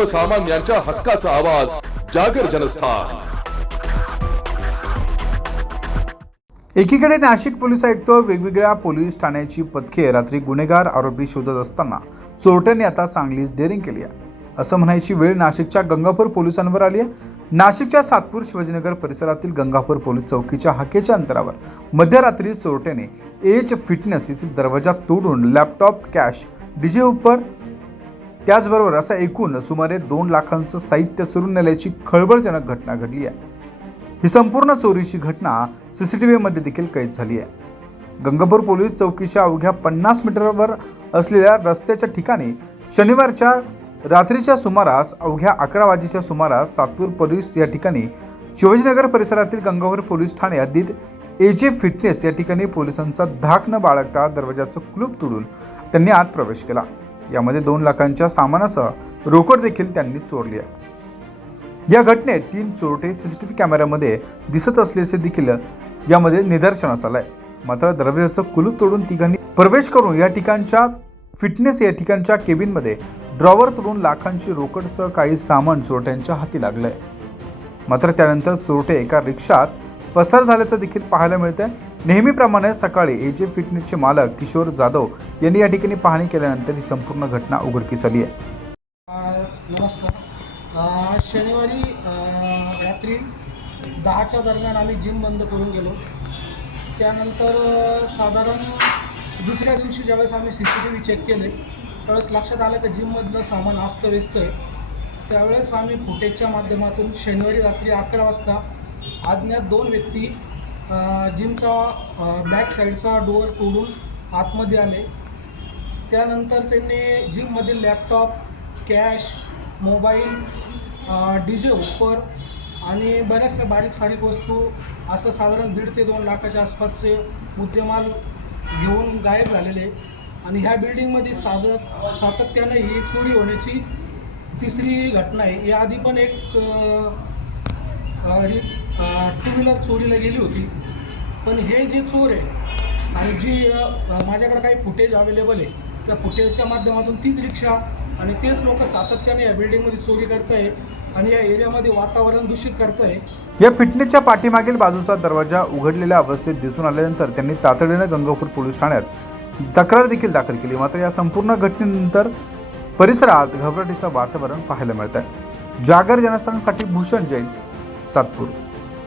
सर्वसामान्यांच्या हक्काचा आवाज जागर जनस्थान. एकीकडे नाशिक पोलीस आयुक्त वेगवेगळ्या पोलीस ठाण्याची पथके रात्री गुन्हेगार आरोपी शोधत असताना चोरट्यांनी आता चांगलीच डेअरिंग केली आहे. असं म्हणायची वेळ नाशिकच्या गंगापूर पोलिसांवर आली आहे. नाशिकच्या सातपूर शिवाजीनगर परिसरातील गंगापूर पोलीस चौकीच्या हाकेच्या अंतरावर मध्यरात्री चोरट्याने एज फिटनेस येथील दरवाजा तोडून लॅपटॉप कॅश डीजे उपर त्याचबरोबर असा एकूण सुमारे दोन लाखांचं साहित्य चोरून नेल्याची खळबळजनक घटना घडली आहे. ही संपूर्ण चोरीची घटना सी सी टी व्हीमध्ये देखील कैद झाली आहे. गंगापूर पोलीस चौकीच्या अवघ्या पन्नास मीटरवर असलेल्या रस्त्याच्या ठिकाणी शनिवारच्या रात्रीच्या सुमारास अवघ्या अकरा वाजेच्या सुमारास सातपूर पोलीस या ठिकाणी शिवाजीनगर परिसरातील गंगापूर पोलीस ठाणे हद्दीत एजे फिटनेस या ठिकाणी पोलिसांचा धाक न बाळगता दरवाजाचं कुलूप तोडून त्यांनी आत प्रवेश केला. यामध्ये दोन लाखांच्या सामानासह रोकड देखील त्यांनी चोरली आहे. या घटनेत तीन चोरटे सी सी टी व्ही कॅमेऱ्यामध्ये दिसत असल्याचे देखील यामध्ये निदर्शनास आहे. मात्र दरवाजाचं कुलूप तोडून तिघांनी प्रवेश करून या ठिकाणच्या फिटनेस या ठिकाणच्या केबिनमध्ये ड्रॉवर तोडून लाखांची रोकडसह काही सामान चोरट्यांच्या हाती लागलं आहे मात्र त्यानंतर चोरटे एका रिक्षात पसार झाल्याचं देखील पाहायला मिळतंय. नेहमीप्रमाणे सकाळी ए जे फिटनेसचे मालक किशोर जाधव यांनी या ठिकाणी पाहणी केल्यानंतर ही संपूर्ण घटना उघडकीस आली आहे नमस्कार. शनिवारी रात्री दहाच्या दरम्यान आम्ही जिम बंद करून गेलो. त्यानंतर साधारण दुसऱ्या दिवशी ज्यावेळेस आम्ही C C T V check केले त्यावेळेस लक्षात आलं की जिममधलं सामान अस्तव्यस्त आहे. त्यावेळेस आम्ही फुटेजच्या माध्यमातून शनिवारी रात्री अकरा वाजता अज्ञात दोन व्यक्ती जिमचा बॅक साईडचा डोअर तोडून आतमध्ये आले. त्यानंतर त्यांनी जिममधील laptop cash mobile D J उपर आणि बऱ्याचशा बारीक सारीक वस्तू असं साधारण दीड ते दोन लाखाच्या आसपासचे मुद्देमाल घेऊन गायब झालेले. आणि ह्या बिल्डिंगमध्ये साधत सातत्याने ही चोरी होण्याची तिसरी घटना आहे. याआधी पण एक टू व्हीलर चोरीला गेली होती. पण हे जे चोर आहे आणि जी माझ्याकडे काही फुटेज अवेलेबल आहे त्या फुटेजच्या माध्यमातून तीच रिक्षा आणि तेच लोक सातत्याने या बिल्डिंगमध्ये चोरी करताय आणि या एरियामध्ये वातावरण दूषित करताय. या फिटनेसच्या पाठीमागील बाजूचा दरवाजा उघडलेल्या अवस्थेत दिसून आल्यानंतर त्यांनी तातडीनं गंगापूर पोलीस ठाण्यात तक्रार देखील दाखल केली. मात्र या संपूर्ण घटनेनंतर परिसरात घबराटीचं वातावरण पाहायला मिळत आहे जागर जनस्थानसाठी भूषण जैन सातपूर.